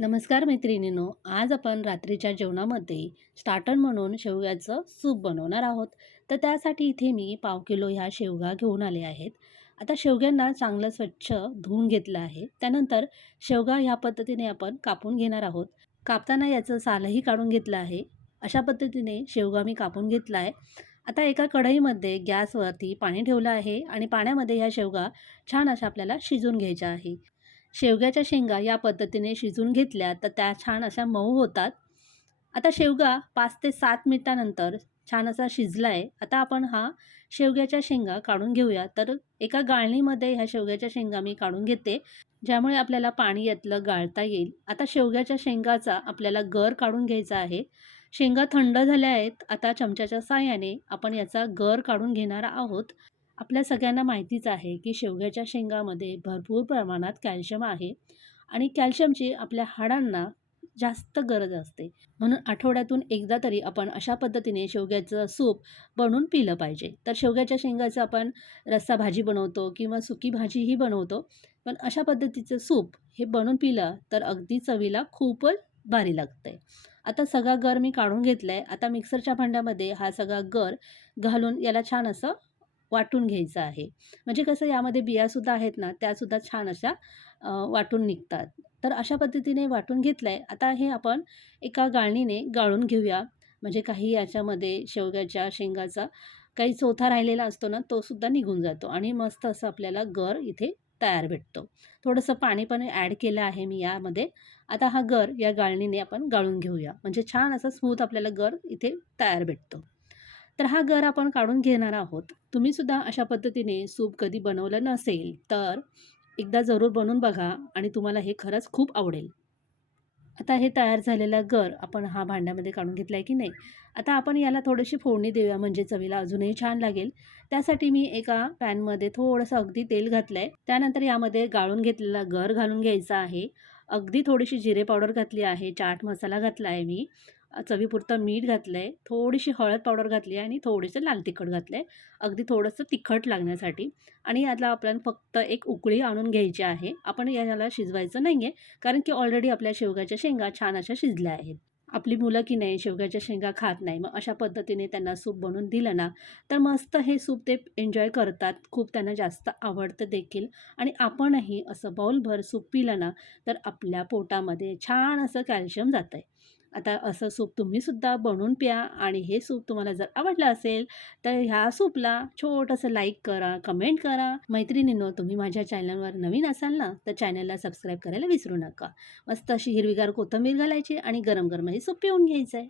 नमस्कार मैत्रिणींनो आज आपण रात्रीच्या जेवणामध्ये स्टार्टर म्हणून शेवग्याचं सूप बनवणार आहोत. तर त्यासाठी इथे मी पाव किलो ह्या शेवगा घेऊन आले आहेत. आता शेवग्यांना चांगलं स्वच्छ धुवून घेतलं आहे. त्यानंतर शेवगा ह्या पद्धतीने आपण कापून घेणार आहोत. कापताना याचं सालही काढून घेतलं आहे. अशा पद्धतीने शेवगा मी कापून घेतला आहे. आता एका कढईमध्ये गॅसवरती पाणी ठेवलं आहे आणि पाण्यामध्ये ह्या शेवगा छान अशा आपल्याला शिजून घ्यायच्या आहे. शेवग्याच्या शेंगा या पद्धतीने शिजून घेतल्या तर त्या छान अशा मऊ होतात. आता शेवगा पाच ते सात मिनिटानंतर छान असा शिजला आहे आता आपण हा शेवग्याच्या शेंगा काढून घेऊया. तर एका गाळणीमध्ये ह्या शेवग्याच्या शेंगा मी काढून घेते. ज्यामुळे आपल्याला पाणी यातलं गाळता येईल. आता शेवग्याच्या शेंगाचा आपल्याला गर काढून घ्यायचा आहे. शेंगा थंड झाल्या आहेत. आता चमच्याच्या साह्याने आपण याचा गर काढून घेणार आहोत. आपल्या सगळ्यांना माहितीच आहे की शेवग्याच्या शेंगामध्ये भरपूर प्रमाणात कॅल्शियम आहे आणि कॅल्शियमची आपल्या हाडांना जास्त गरज असते. म्हणून आठवड्यातून एकदा तरी आपण अशा पद्धतीने शेवग्याचं सूप बनवून पिलं पाहिजे. तर शेवग्याच्या शेंगाचं आपण रस्सा भाजी बनवतो किंवा सुकी भाजीही बनवतो. पण अशा पद्धतीचं सूप हे बनवून पिलं तर अगदी चवीला खूपच भारी लागते आता सगळा गर मी काढून घेतला आहे आता मिक्सरच्या भांड्यामध्ये हा सगळा गर घालून याला छान असं वाटून घ्यायचं आहे. म्हणजे कसं यामध्ये बियासुद्धा आहेत ना त्यासुद्धा छान अशा वाटून निघतात. तर अशा पद्धतीने वाटून घेतलं आहे आता हे आपण एका गाळणीने गाळून घेऊया. म्हणजे काही याच्यामध्ये शेवग्याच्या शेंगाचा काही चोथा राहिलेला असतो ना तोसुद्धा निघून जातो आणि मस्त असं आपल्याला गर इथे तयार भेटतो. थोडंसं पाणी पण ॲड केलं आहे मी यामध्ये. आता हा गर या गाळणीने आपण गाळून घेऊया. म्हणजे छान असा स्मूथ आपल्याला गर इथे तयार भेटतो. तर हा गर आपण काढून घेणार आहोत. तुम्हीसुद्धा अशा पद्धतीने सूप कधी बनवलं नसेल तर एकदा जरूर बनवून बघा आणि तुम्हाला हे खरंच खूप आवडेल. आता हे तयार झालेलं गर आपण हा भांड्यामध्ये काढून घेतला आहे की नाही? आता आपण याला थोडीशी फोडणी देऊया म्हणजे चवीला अजूनही छान लागेल. त्यासाठी मी एका पॅनमध्ये थोडंसं अगदी तेल घातलं आहे त्यानंतर यामध्ये गाळून घेतलेला गर घालून घ्यायचा आहे. अगदी थोडीशी जिरे पावडर घातली आहे चाट मसाला घातला आहे मी. चवीपुरतं मीठ घातलं आहे थोडीशी हळद पावडर घातली आहे आणि थोडंसं लाल तिखट घातलं आहे अगदी थोडंसं तिखट लागण्यासाठी. आणि यातला आपल्याला फक्त एक उकळी आणून घ्यायची आहे. आपण याला शिजवायचं नाही आहे कारण की ऑलरेडी आपल्या शेवगाच्या शेंगा छान अशा शिजल्या आहेत. आपली मुलं की नाही शेवग्याच्या शेंगा खात नाही. मग अशा पद्धतीने त्यांना सूप बनवून दिलं ना तर मस्त हे सूप ते एन्जॉय करतात. खूप त्यांना जास्त आवडतं देखील. आणि आपणही असं बाऊलभर सूप पिलं ना तर आपल्या पोटामध्ये छान असं कॅल्शियम जातं आहे आता असं सूप तुम्हीसुद्धा बनवून प्या आणि हे सूप तुम्हाला जर आवडलं असेल तर ह्या सूपला छोटंसं लाईक करा कमेंट करा. मैत्रिणींनो तुम्ही माझ्या चॅनलवर नवीन असाल ना तर चॅनलला सबस्क्राईब करायला विसरू नका. मस्त अशी हिरवीगार कोथिंबीर घालायची आणि गरम गरम हे सूप पिऊन घ्यायचं आहे